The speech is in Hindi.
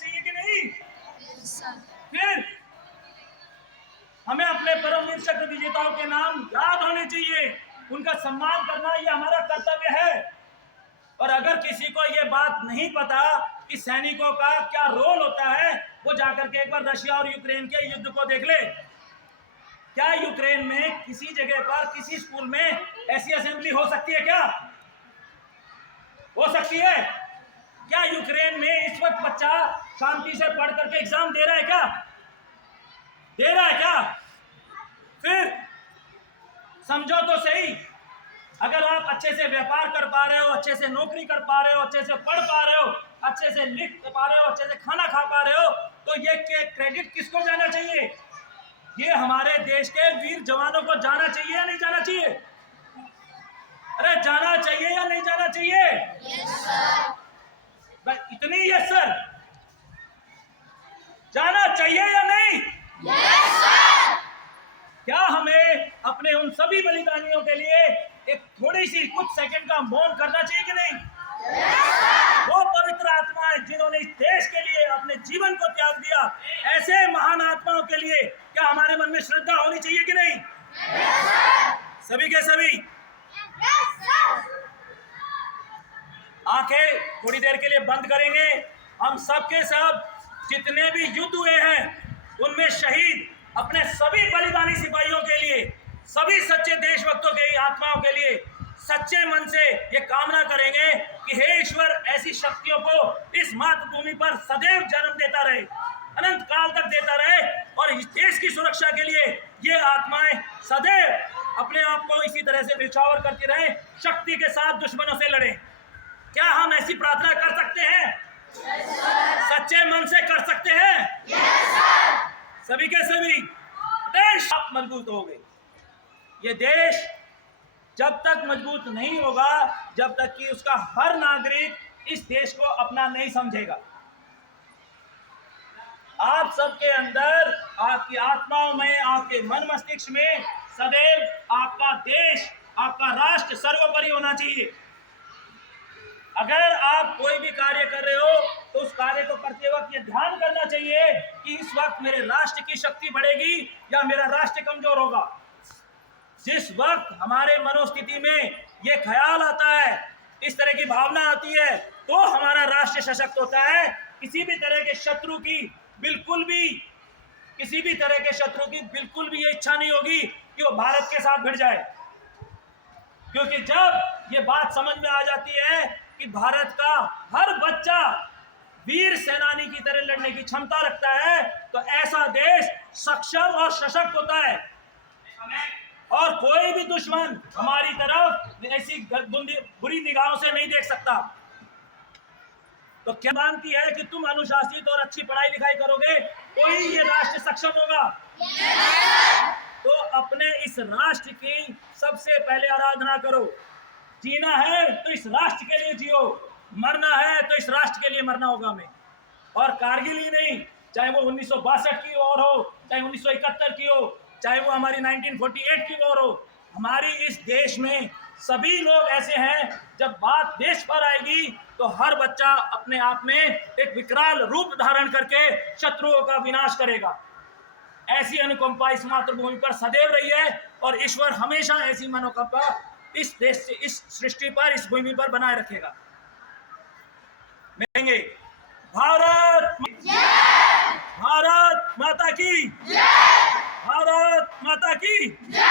चाहिए कि नहीं? फिर हमें अपने परम वीर शक्ति विजेताओं के नाम याद होने चाहिए, उनका सम्मान करना ये हमारा कर्तव्य है। और अगर किसी को ये बात नहीं पता कि सैनिकों का क्या रोल होता है, वो जाकर के एक बार रशिया और यूक्रेन के युद्ध को देख ले। क्या यूक्रेन में किसी जगह पर किसी स्कूल में ऐसी असेंबली हो सकती है? क्या हो सकती है? क्या यूक्रेन में इस वक्त बच्चा शांति से पढ़ करके एग्जाम दे रहा है? क्या दे रहा है? क्या फिर समझो तो सही, अगर आप अच्छे से व्यापार कर पा रहे हो, अच्छे से नौकरी कर पा रहे हो, अच्छे से पढ़ पा रहे हो, अच्छे से लिख पा रहे हो, अच्छे से खाना खा पा रहे हो, तो ये क्रेडिट किसको जाना चाहिए? ये हमारे देश के वीर जवानों को जाना चाहिए या नहीं जाना चाहिए? अरे जाना चाहिए या नहीं जाना चाहिए? Yes sir. इतनी यस सर, जाना चाहिए या नहीं? Yes sir. क्या हमें अपने उन सभी बलिदानियों के लिए एक थोड़ी सी कुछ सेकंड का मौन करना चाहिए कि नहीं? वो पवित्र आत्माएं जिन्होंने इस देश के लिए अपने जीवन को त्याग दिया, ऐसे महान आत्माओं के लिए क्या हमारे मन में श्रद्धा होनी चाहिए कि नहीं? सभी के सभी आंखें थोड़ी देर के लिए बंद करेंगे। हम सब के सब जितने भी युद्ध हुए हैं उनमें शहीद अपने सभी बलिदानी सिपाहियों के लिए, सभी सच्चे देशभक्तों के आत्माओं के लिए सच्चे मन से ये कामना करेंगे कि हे ईश्वर, ऐसी शक्तियों को इस मातृभूमि पर सदैव जन्म देता रहे, अनंत काल तक देता रहे, और इस देश की सुरक्षा के लिए ये आत्माएं सदैव अपने आप को इसी तरह से निछावर करती रहे, शक्ति के साथ दुश्मनों से लड़े। क्या हम ऐसी प्रार्थना कर सकते हैं? सच्चे मन से कर सकते हैं? सभी के सभी देश आप मजबूत हो गए। ये देश जब तक मजबूत नहीं होगा जब तक कि उसका हर नागरिक इस देश को अपना नहीं समझेगा। आप सबके अंदर, आपकी आत्माओं में, आपके मन मस्तिष्क में सदैव आपका देश, आपका राष्ट्र सर्वोपरि होना चाहिए। अगर आप कोई भी कार्य कर रहे हो तो उस कार्य को करते वक्त ये ध्यान करना चाहिए कि इस वक्त मेरे राष्ट्र की शक्ति बढ़ेगी या मेरा राष्ट्र कमजोर होगा। जिस वक्त हमारे मनोस्थिति में ये ख्याल आता है, इस तरह की भावना आती है, तो हमारा राष्ट्र सशक्त होता है। किसी भी तरह के शत्रु की बिल्कुल भी ये इच्छा नहीं होगी कि वो भारत के साथ भिड़ जाए, क्योंकि जब ये बात समझ में आ जाती है कि भारत का हर बच्चा वीर सेनानी की तरह लड़ने की क्षमता रखता है, तो ऐसा देश सक्षम और सशक्त होता है और कोई भी दुश्मन हमारी तरफ ऐसी बुरी निगाहों से नहीं देख सकता। तो क्या मानती है कि तुम अनुशासित और अच्छी पढ़ाई लिखाई करोगे तो ही ये राष्ट्र सक्षम होगा? तो अपने इस राष्ट्र की सबसे पहले आराधना करो। जीना है तो इस राष्ट्र के लिए जियो, मरना है तो इस राष्ट्र के लिए मरना होगा हमें। और कारगिल ही नहीं, चाहे वो 1962 की वॉर हो, चाहे 1971 की हो, चाहे वो हमारी 1948 की वॉर हो, हमारी इस देश में सभी लोग ऐसे हैं, जब बात देश पर आएगी तो हर बच्चा अपने आप में एक विकराल रूप धारण करके शत्रुओं का विनाश करेगा। ऐसी अनुकंपा इस मातृभूमि पर सदैव रही है और ईश्वर हमेशा ऐसी मनोकामना इस देश से, इस सृष्टि पर, इस भूमि पर बनाए रखेगा। मिलेंगे। भारत माता की जय! भारत माता की जय!